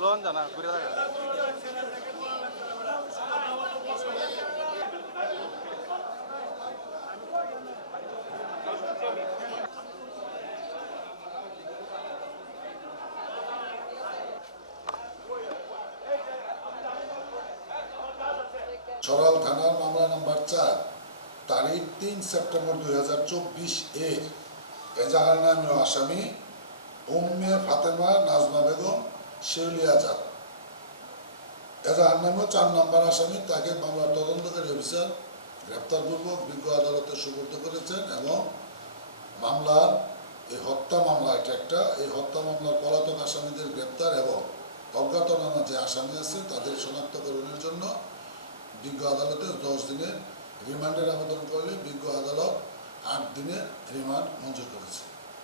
Loan ಜನ ಗುರಿದಾಗ থাকা থানার মামলা নাম্বার চার, তারিখ তিন সেপ্টেম্বর দুই হাজার চব্বিশ এর এজাহার নামীয় আসামি উম্মে ফাতেমা নাজমা বেগম শিউলি আজাদ। এজাহার নামীয় চার নম্বর আসামি, তাকে মামলার তদন্তকারী অফিসার গ্রেপ্তারপূর্বক বিজ্ঞ আদালতে সুপর্দ করেছেন এবং মামলার এই হত্যা মামলা, এটা একটা, এই হত্যা মামলার পলাতক আসামিদের গ্রেপ্তার এবং অজ্ঞাতনামা যে আসামি আছে, তাদের শনাক্তকরণের জন্য বিজ্ঞ আদালতে দশ দিনের রিমান্ডের আবেদন করলে বিজ্ঞ আদালত আট দিনের রিমান্ড মঞ্জুর করেছে।